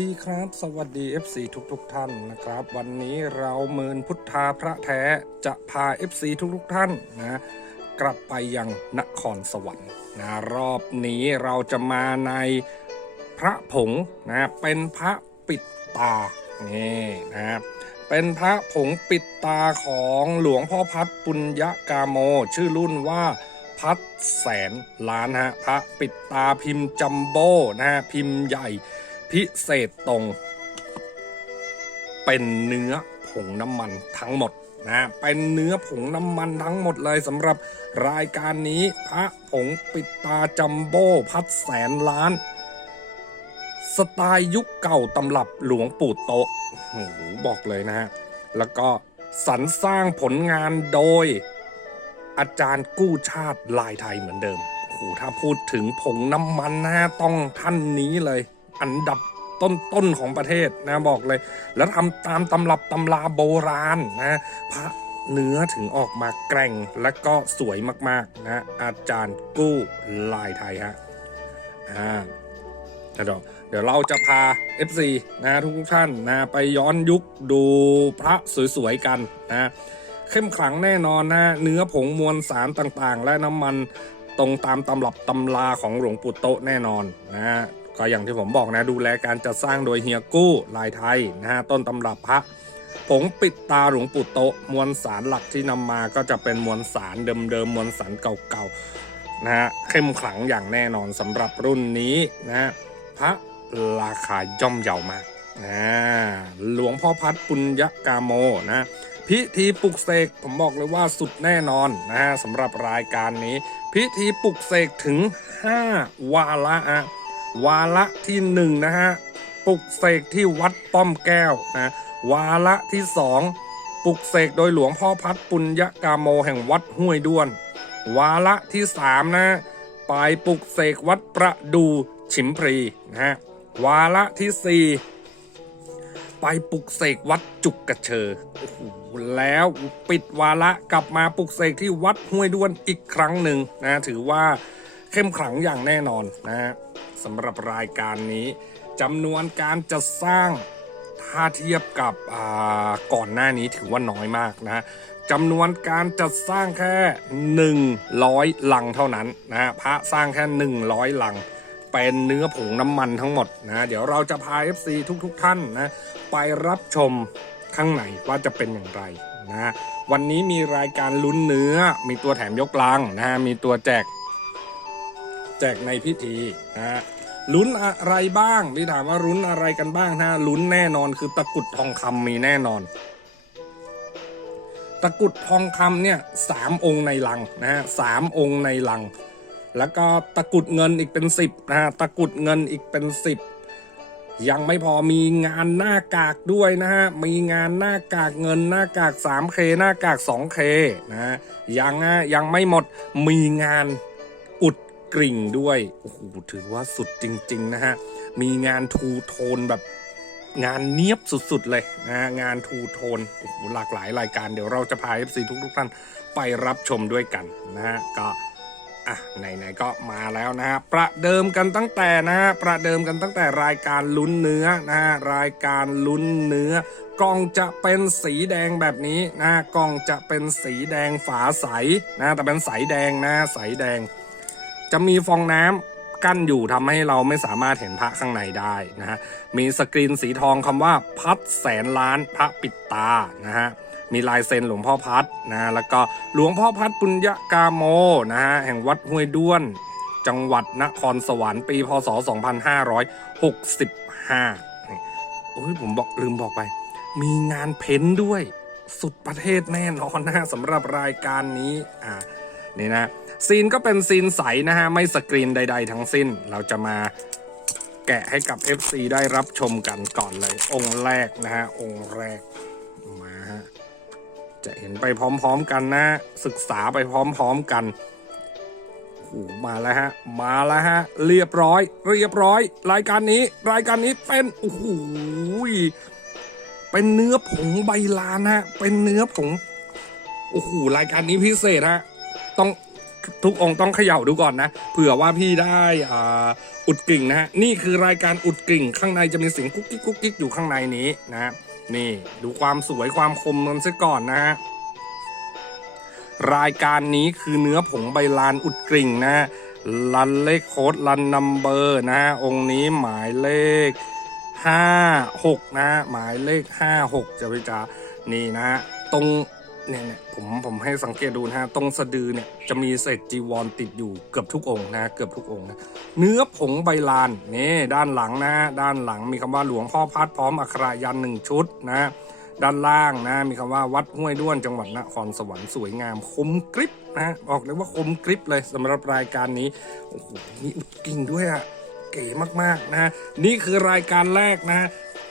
ดีครับ สวัสดี FC ทุกทุกๆท่านนะครับ วันนี้เราเมินพุทธาพระแท้จะพา FC ทุกทุกๆท่านนะกลับไปยังนครสวรรค์นะรอบนี้เราจะมาในพระผงนะเป็นพระปิดตานี่นะเป็นพระผงปิดตาของหลวงพ่อพัดปุญญกาโม ชื่อรุ่นว่าพัดแสนล้านฮะพระปิดตาพิมพ์จัมโบ้นะฮะพิมพ์ใหญ่ พิเศษตรง เป็นเนื้อผงน้ำมันทั้งหมดนะเป็นเนื้อผงน้ำมันทั้งหมดเลยสำหรับรายการนี้พระผงปิดตาจัมโบ้พัดแสนล้าน สไตล์ยุคเก่าตำรับหลวงปู่โตะโอ้โหบอกเลยนะฮะ แล้วก็สรรสร้างผลงานโดย อาจารย์กู้ชาติลายไทยเหมือนเดิมโอ้โหถ้าพูดถึงผงน้ำมันนะฮะต้องท่านนี้เลย อันดับต้นๆของประเทศนะบอกเลย แล้วทำตามตำรับตำราโบราณนะพระเนื้อถึงออกมาแกร่งและก็สวยมากๆนะอาจารย์กู้ลายไทยฮะอ่าเดี๋ยวเดี๋ยวเราจะพา FC นะทุกท่านนะไปย้อนยุคดูพระสวยๆกันนะเข้มขลังแน่นอนนะเนื้อผงมวลสารต่างๆ และน้ำมันตรงตามตำรับตำราของหลวงปู่โตแน่นอนนะ ก็อย่างที่ผมบอกนะดูแลการจัดสร้างโดยเฮียกู้ลายไทยนะฮะต้นตำรับพระผงปิดตาหลวงปู่โตมวลสารหลักที่นำมาก็จะเป็นมวลสารเดิมๆมวลสารเก่าๆนะฮะเข้มขลังอย่างแน่นอนสำหรับรุ่นนี้นะฮะพระราคาย่อมเยาวมากนะหลวงพ่อพัดปุญญกาโมนะพิธีปลุกเสกผมบอกเลยว่าสุดแน่นอนนะฮะสำหรับรายการนี้ พิธีปลุกเสกถึง 5 วาระอะ วาระที่1นงนะฮะปลุกเสกที่วัดป้อมแก้วนะวาระที่2ปลุกเสกโดยหลวงพ่อพัดปุญญกาโมแห่งวัดห้วยด้วน วาระที่3นะไปปลุกเสกวัดประดูฉิมพรีนะฮะวาระที่4ไปปลุกเสกวัดจุกกระเชอโอ้โหแล้วปิดวาระกลับมาปลุกเสกที่วัดห้วยด้วนอีกครั้งหนึ่งนะถือว่าเข้มขลังอย่างแน่นอนนะฮะ สำหรับรายการนี้จำนวนการจะสร้างถ้าเทียบกับก่อนหน้านี้ถือว่าน้อยมากนะจำนวนการจัดสร้างแค่ 100 ลังเท่านั้นนะฮะพระสร้างแค่ 100 ลัง เป็นเนื้อผงน้ำมันทั้งหมดนะเดี๋ยวเราจะพา FC ทุกๆทท่านนะไปรับชมข้างในว่าจะเป็นอย่างไรนะวันนี้มีรายการลุ้นเนื้อ มีตัวแถมยกลังนะฮะมีตัวแจก จกในพิธีนะฮะลุ้นอะไรบ้างพี่ถามว่าลุ้นอะไรกันบ้างนะลุ้นแน่นอนคือตะกุดทองคำมีแน่นอน ตะกุดทองคำเนี่ยสามองค์ในลังนะฮะสามองค์ในลัง แล้วก็ตะกุดเงินอีกเป็นสิบนะฮะตะกุดเงินอีกเป็นสิบยังไม่พอมีงานหน้ากากด้วยนะฮะ มีงานหน้ากากเงินหน้ากาก 3K หน้ากาก 2K นะฮะยังอะยังไม่หมดมีงาน กริ่งด้วยโอ้โหถือว่าสุดจริง ๆ นะฮะ มีงานทูโทนแบบงานเนียบสุด ๆ เลยนะฮะ งานทูโทนโอ้โหหลากหลายรายการเดี๋ยวเราจะพา FC ทุกๆท่านไปรับชมด้วยกันนะฮะ ก็อะไหนๆก็มาแล้วนะฮะ ประเดิมกันตั้งแต่นะฮะ ประเดิมกันตั้งแต่รายการลุ้นเนื้อนะฮะ รายการลุ้นเนื้อกล่องจะเป็นสีแดงแบบนี้นะกล่องจะเป็นสีแดงฝาใสนะแต่เป็นใสแดงนะใสแดง จะมีฟองน้ำกั้นอยู่ทำให้เราไม่สามารถเห็นพระข้างในได้นะฮะมีสกรีนสีทองคำว่าพัดแสนล้านพระปิดตานะฮะมีลายเซ็นหลวงพ่อพัดนะแล้วก็หลวงพ่อพัดปุญญกาโมนะฮะแห่งวัดห้วยด้วน จังหวัดนครสวรรค์ปีพศ 2565โอ้ยผมบอกลืมบอกไป มีงานเพ้นด้วยสุดประเทศแน่นอนนะสำหรับรายการนี้อ่านี่นะ ซีนก็เป็นซีนใสนะฮะ ไม่สกรีนใด ๆ ทั้งสิ้น เราจะมาแกะให้กับ FC ได้รับชมกันก่อนเลย องค์แรกนะฮะ องค์แรกมาฮะจะเห็นไปพร้อมๆกันนะ ศึกษาไปพร้อมๆกันโอ้มาแล้วฮะ มาแล้วฮะ เรียบร้อย เรียบร้อย รายการนี้ รายการนี้เป็นโอ้โหเป็นเนื้อผงใบลานฮะ เป็นเนื้อผงโอ้โหรายการนี้พิเศษฮะ ต้อง ทุกองค์ต้องเขย่าดูก่อนนะ เผื่อว่าพี่ได้อ่าอุดกริ่งนะฮะ นี่คือรายการอุดกริ่ง ข้างในจะมีเสียงกุ๊กกิ๊กกุ๊กกิ๊กอยู่ข้างในนี้นะ นี่ดูความสวยความคมกันซะก่อนนะฮะรายการนี้คือเนื้อผงใบลานอุดกริ่งนะลันเลขโค้ดลันนัมเบอร์นะองค์นี้หมายเลข 56 นะ หมายเลข 56จะไปจ้านี่นะ ตรง เนี่ยเนี่ยผมผมให้สังเกตดูนะฮะตรงสะดือเนี่ยจะมีเศษจีวรติดอยู่เกือบทุกองค์นะเกือบทุกองค์นะเนื้อผงใบลานนี่ด้านหลังนะด้านหลังมีคำว่าหลวงพ่อพัดพร้อมอักขระยันหนึ่งชุดนะด้านล่างนะมีคำว่าวัดห้วยด้วนจังหวัดนครสวรรค์สวยงามคมกริบนะบอกเลยว่าคมกริบเลยสำหรับรายการนี้โอ้โหมีอุดกิ่งด้วยอะเก๋มากๆนะนี่คือรายการแรกนะ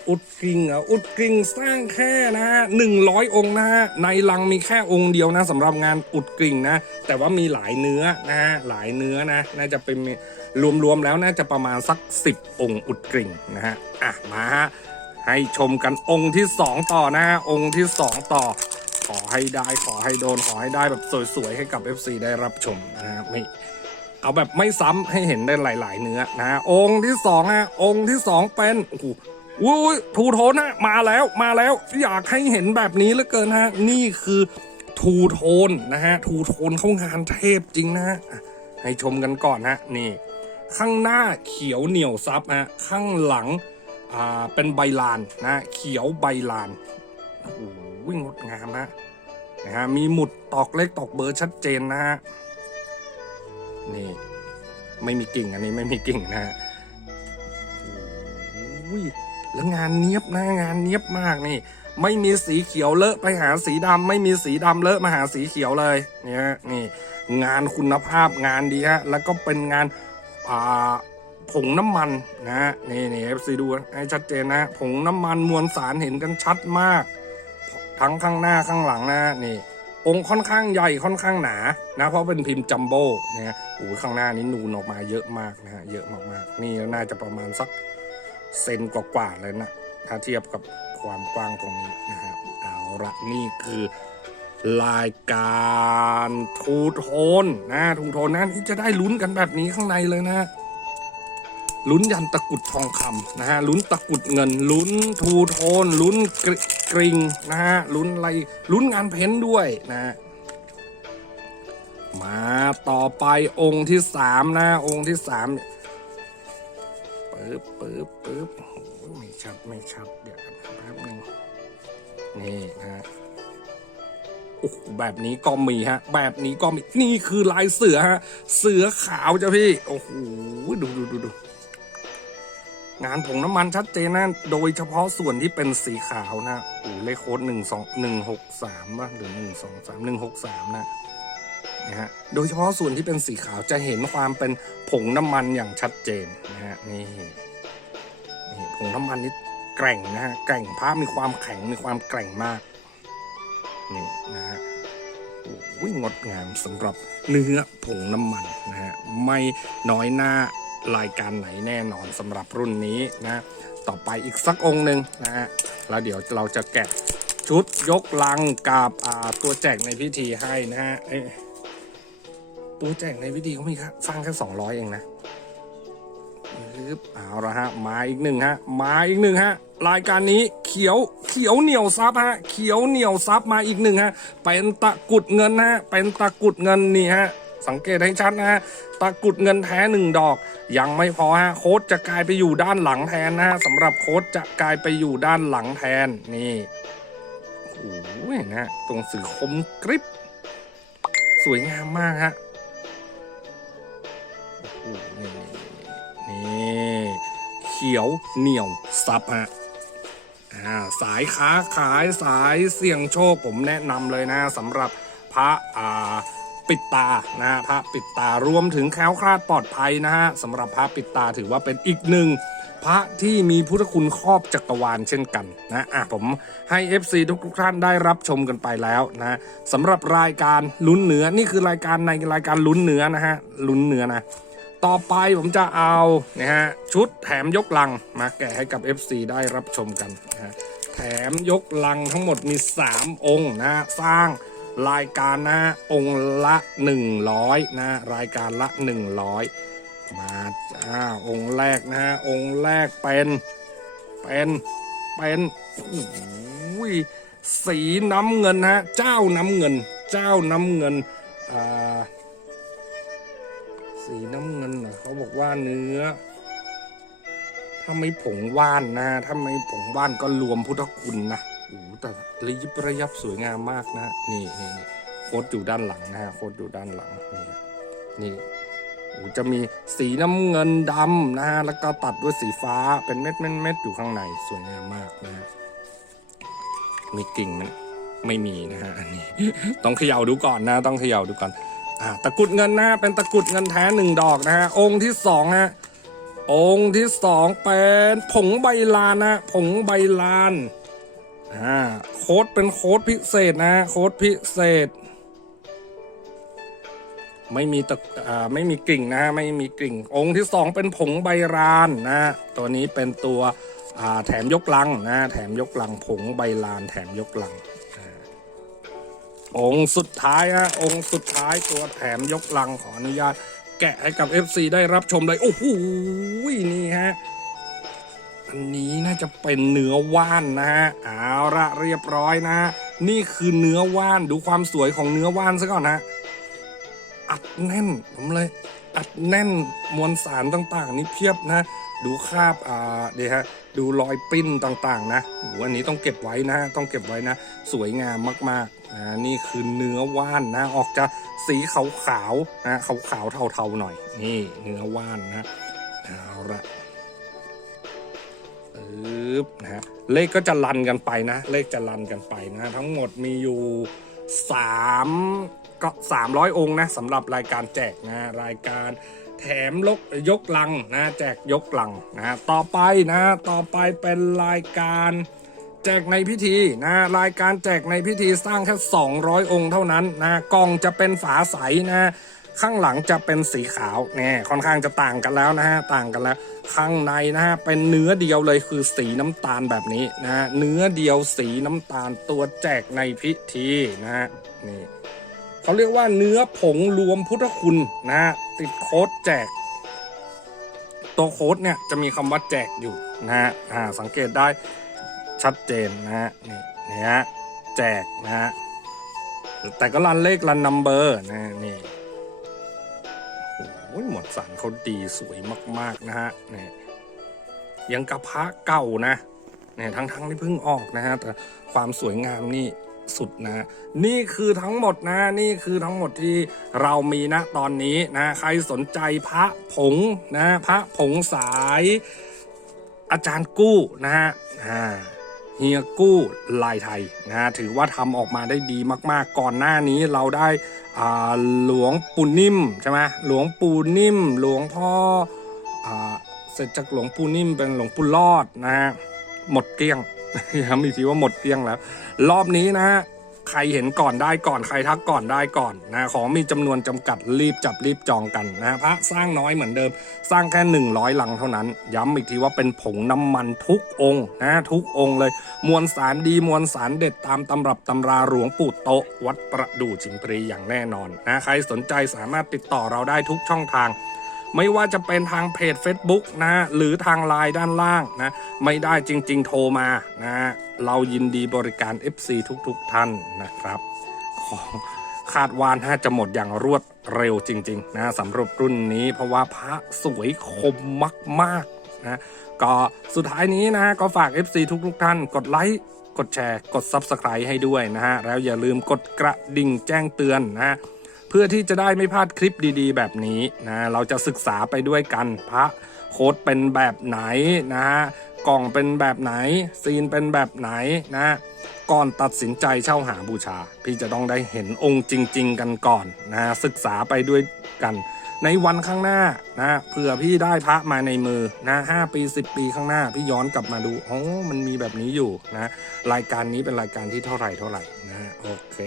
อุดกิ่งอะอุดกิ่งสร้างแค่นะฮะหนึ่งร้อยองค์นะฮะในลังมีแค่องค์เดียวนะสำหรับงานอุดกิ่งนะ แต่ว่ามีหลายเนื้อนะฮะหลายเนื้อนะน่าจะเป็นรวมๆแล้วน่าจะประมาณสักสิบองค์อุดกิ่งนะฮะอะมาฮะให้ชมกันองค์ที่สองต่อนะฮะองค์ที่สองต่อ ขอให้ได้ขอให้โดนขอให้ได้แบบสวยๆให้กับ FC ได้รับชมนะฮะไม่เอาแบบไม่ซ้ำให้เห็นได้หลาย ๆ เนื้อนะฮะองค์ที่สองฮะองค์ที่สองเป็นโอ้โห อุ้ยทูโทนฮะมาแล้วมาแล้วอยากให้เห็นแบบนี้เหลือเกินฮะ นี่คือทูโทนนะฮะทูโทนเข้างานเทพจริงนะฮะให้ชมกันก่อนฮะนี่ ข้างหน้าเขียวเหนียวซับฮะข้างหลังอ่าเป็นใบลานนะเขียวใบลานโอ้โหงดงามฮะนะฮะมีหมุดตอกเลขตอกเบอร์ชัดเจนนะฮะนี่ไม่มีกิ่งอันนี้ไม่มีกิ่งนะฮะโอ้ย แล้วงานเนี้ยบนะงานเนี้ยบมากนี่ ไม่มีสีเขียวเลอะไปหาสีดำไม่มีสีดำเลอะมาหาสีเขียวเลยเนี่ยนี่งานคุณภาพงานดีฮะแล้วก็เป็นงานอ่าผงน้ำมันนะฮะนี่นี่เอฟซีดูให้ชัดเจนนะผงน้ำมันมวลสารเห็นกันชัดมาก ทั้งข้างหน้าข้างหลังนะนี่ องค์ค่อนข้างใหญ่ค่อนข้างหนานะเพราะเป็นพิมพ์จัมโบ้นะฮะโอ้ข้างหน้านี้นูนออกมาเยอะมากนะฮะเยอะมากๆนี่น่าจะประมาณสัก เซนกว่าๆเลยนะ ถ้าเทียบกับความกว้างตรงนี้นะฮะเอาละนี่คือรายการทูโทนนะทูโทนนะที่จะได้ลุ้นกันแบบนี้ข้างในเลยนะลุ้นยันตะกุดทองคำนะฮะลุ้นตะกุดเงินลุ้นทูโทนลุ้นกริกริงนะฮะลุ้นอะไรลุ้นงานเพ้นด้วยนะฮะมาต่อไปองค์ที่สามนะ องค์ที่สาม ปึ๊บปึ๊บปึ๊บไม่ชัดไม่ชัดเดี๋ยวกันแป๊บหนึงนี่นะฮะโอ้แบบนี้ก็มีฮะ แบบนี้ก็มีนี่คือลายเสือฮะ เสือขาวจ้ะพี่ โอ้โหดูดูดูดูงานผงน้ำมันชัดเจนนะ โดยเฉพาะส่วนที่เป็นสีขาวนะโอ้เลขโค้ดหนึ่งสองหนึ่งหกสามป่ะหรือหนึ่งสองสามหนึ่งหกสามนะ นะฮะโดยเฉพาะส่วนที่เป็นสีขาวจะเห็นความเป็นผงน้ำมันอย่างชัดเจนนะฮะนี่นี่ผงน้ำมันนี่แกร่งนะฮะแกร่งภาพมีความแข็งมีความแกร่งมากนี่นะฮะโอ้ยงดงามสำหรับเนื้อผงน้ำมันนะฮะไม่น้อยหน้ารายการไหนแน่นอนสำหรับรุ่นนี้นะต่อไปอีกสักองค์หนึ่งนะฮะแล้วเดี๋ยวเราจะแกะชุดยกลังกับตัวแจกในพิธีให้นะฮะ เอ้ยแจกในพิธีเขามีค่าสร้างแค่สองร้อยเองนะเอาละฮะ มาอีกหนึ่งฮะ มาอีกหนึ่งฮะ รายการนี้เขียวเขียวเหนียวซับฮะ เขียวเหนียวซับมาอีกหนึ่งฮะ เป็นตะกุดเงินฮะ เป็นตะกุดเงินนี่ฮะ สังเกตให้ชัดนะฮะ ตะกุดเงินแท้หนึ่งดอก ยังไม่พอฮะ โค้ดจะกลายไปอยู่ด้านหลังแทนนะฮะสำหรับโค้ดจะกลายไปอยู่ด้านหลังแทนนี่โอ้โหนะตรงสื่อคมกริบสวยงามมากฮะ นี่นี่เขียวเหนียวซับฮะสายค้าขายสายเสี่ยงโชคผมแนะนำเลยนะสำหรับพระอ่าปิดตานะฮะพระปิดตารวมถึงแคล้วคลาดปลอดภัยนะฮะสำหรับพระปิดตาถือว่าเป็นอีกหนึ่งพระที่มีพุทธคุณครอบจักรวาลเช่นกันนะอะผมให้ FC ทุกทุกท่านได้รับชมกันไปแล้วนะสำหรับรายการลุ้นเหนือนี่คือรายการในรายการลุ้นเหนือนะฮะลุ้นเหนือนะ ต่อไปผมจะเอานะฮะชุดแถมยกลังมาแกะให้กับ FC ได้รับชมกันนะฮะแถมยกลังทั้งหมดมี 3 องค์นะฮะสร้างรายการนะฮะองค์ละ 100 นะรายการละ 100 มาจ้าองค์แรกนะฮะองค์แรกเป็นเป็นเป็นโอ้ยสีน้ำเงินนะฮะเจ้าน้ำเงิน เจ้าน้ำเงินอ่า สีน้ำเงินนะเขาบอกว่าเนื้อ ถ้าไม่ผงว่านนะ ถ้าไม่ผงว่านก็รวมพุทธคุณนะโอ้แต่ระยิบระยับสวยงามมากนะ นี่นี่โคตรอยู่ด้านหลังนะฮะโคตรอยู่ด้านหลัง นี่นี่โอ้จะมีสีน้ำเงินดำนะฮะแล้วก็ตัดด้วยสีฟ้าเป็นเม็ดเม็ดเม็ดอยู่ข้างในสวยงามมากนะฮะมีกิ่งมันไม่มีนะฮะอันนี้ ต้องเขย่าดูก่อนนะ ต้องเขย่าดูก่อน ตะกรุดเงินนะฮะเป็นตะกรุดเงินแท้หนึ่งดอกนะฮะองค์ที่สองฮะองค์ที่สองเป็นผงใบลานนะผงใบลานอ่าโค้ดเป็นโค้ดพิเศษนะ โค้ดพิเศษ ไม่มีตะอ่าไม่มีกลิ่งนะฮะไม่มีกลิ่ง องค์ที่สองเป็นผงใบรานนะฮะตัวนี้เป็นตัวอ่าแถมยกลังนะแถมยกลังผงใบลานแถมยกลัง องค์สุดท้ายฮะองค์สุดท้ายตัวแถมยกลังขออนุญาต แกะให้กับ FC ได้รับชมเลย โอ้โหนี่ฮะอันนี้น่าจะเป็นเนื้อว่านนะฮะเอาละเรียบร้อยนะฮะนี่คือเนื้อว่านดูความสวยของเนื้อว่านซะก่อนนะอัดแน่นผมเลย อัดแน่นมวลสารต่าง ๆ นี่เพียบนะ ดูคราบอ่าเดี๋ยวฮะดูรอยปิ้นต่างๆ นะโอ้โหอันนี้ต้องเก็บไว้นะ ต้องเก็บไว้นะ สวยงามมากๆอ่านี่คือเนื้อว่านนะ ออกจะสีขาวๆนะขาวๆเทาๆหน่อย นี่เนื้อว่านนะเอาละปึ๊บนะฮะเลขก็จะรันกันไปนะ เลขจะรันกันไปนะ ทั้งหมดมีอยู่สามก็สามร้อยองค์นะสำหรับรายการแจกนะรายการ แถมลกยกลังนะแจกยกลังนะต่อไปนะต่อไปเป็นรายการแจกในพิธีนะรายการแจกในพิธีสร้างแค่ 200 องค์เท่านั้นนะกล่องจะเป็นฝาใสนะข้างหลังจะเป็นสีขาวเนี่ยค่อนข้างจะต่างกันแล้วนะฮะต่างกันแล้ว ข้างในนะฮะเป็นเนื้อเดียวเลยคือสีน้ำตาลแบบนี้นะเนื้อเดียวสีน้ำตาลตัวแจกในพิธีนะฮะนี่ เขาเรียกว่าเนื้อผงรวมพุทธคุณนะติดโค้ดแจก ตัวโค้ดเนี่ยจะมีคำว่าแจกอยู่นะฮะสังเกตได้ชัดเจนนะฮะนี่นี่ฮะแจกนะฮะแต่ก็รันเลขรันนัมเบอร์นะนี่โอ้ยหมดสารเขาดีสวยมาก ๆ นะฮะนี่ยังกระพระเก่านะเนี่ยทั้งๆที่เพิ่งออกนะฮะแต่ความสวยงามนี่ สุดนะนี่คือทั้งหมดนะนี่คือทั้งหมดที่เรามีนะตอนนี้นะใครสนใจพระผงนะพระผงสายอาจารย์กู้นะฮะเฮียกู้ลายไทยนะถือว่าทำออกมาได้ดีมากๆ ก่อนหน้านี้เราได้หลวงปู่นิ่มใช่ไหมหลวงปู่นิ่ม หลวงพ่ออเสร็จจากหลวงปู่นิ่มเป็นหลวงปู่รอดนะฮะหมดเกลี้ยง ย้ำอีกทีว่าหมดเกลี้ยงแล้ว รอบนี้นะใครเห็นก่อนได้ก่อนใครทักก่อนได้ก่อนนะของมีจำนวนจำกัดรีบจับรีบจองกันนะพระสร้างน้อยเหมือนเดิม สร้างแค่ 100 หลังเท่านั้น ย้ำอีกทีว่าเป็นผงน้ำมันทุกองค์นะทุกองค์เลย มวลสารดีมวลสารเด็ดตามตำรับตำราหลวงปู่โตวัดประดู่จิมปรีอย่างแน่นอนนะใครสนใจสามารถติดต่อเราได้ทุกช่องทาง ไม่ว่าจะเป็นทางเพจ Facebook นะหรือทางไลน์ด้านล่างนะไม่ได้จริง ๆ โทรมานะเรายินดีบริการ FC ทุกๆท่านนะครับของคาดว่าน่าจะหมดอย่างรวดเร็วจริงๆนะสำหรับรุ่นนี้เพราะว่าพระสวยคมมากๆนะก็สุดท้ายนี้นะก็ฝาก FC ทุกๆท่าน กดไลค์กดแชร์ กด Subscribe ให้ด้วยนะฮะ แล้วอย่าลืมกดกระดิ่งแจ้งเตือนนะเพื่อที่จะได้ไม่พลาดคลิปดีๆ แบบนี้นะเราจะศึกษาไปด้วยกันพระโค้ดเป็นแบบไหนนะฮะกล่องเป็นแบบไหน ซีนเป็นแบบไหนนะก่อนตัดสินใจเช่าหาบูชา พี่จะต้องได้เห็นองค์จริง ๆ กันก่อนนะศึกษาไปด้วยกัน ในวันข้างหน้านะเผื่อพี่ได้พระมาในมือนะห้าปีสิบปีข้างหน้า พี่ย้อนกลับมาดูโอ้มันมีแบบนี้อยู่นะรายการนี้เป็นรายการที่เท่าไหร่เท่าไหร่ โอเค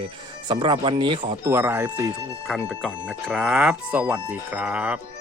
สำหรับวันนี้ขอตัวรายสี่ทุกท่านไปก่อนนะครับ สวัสดีครับ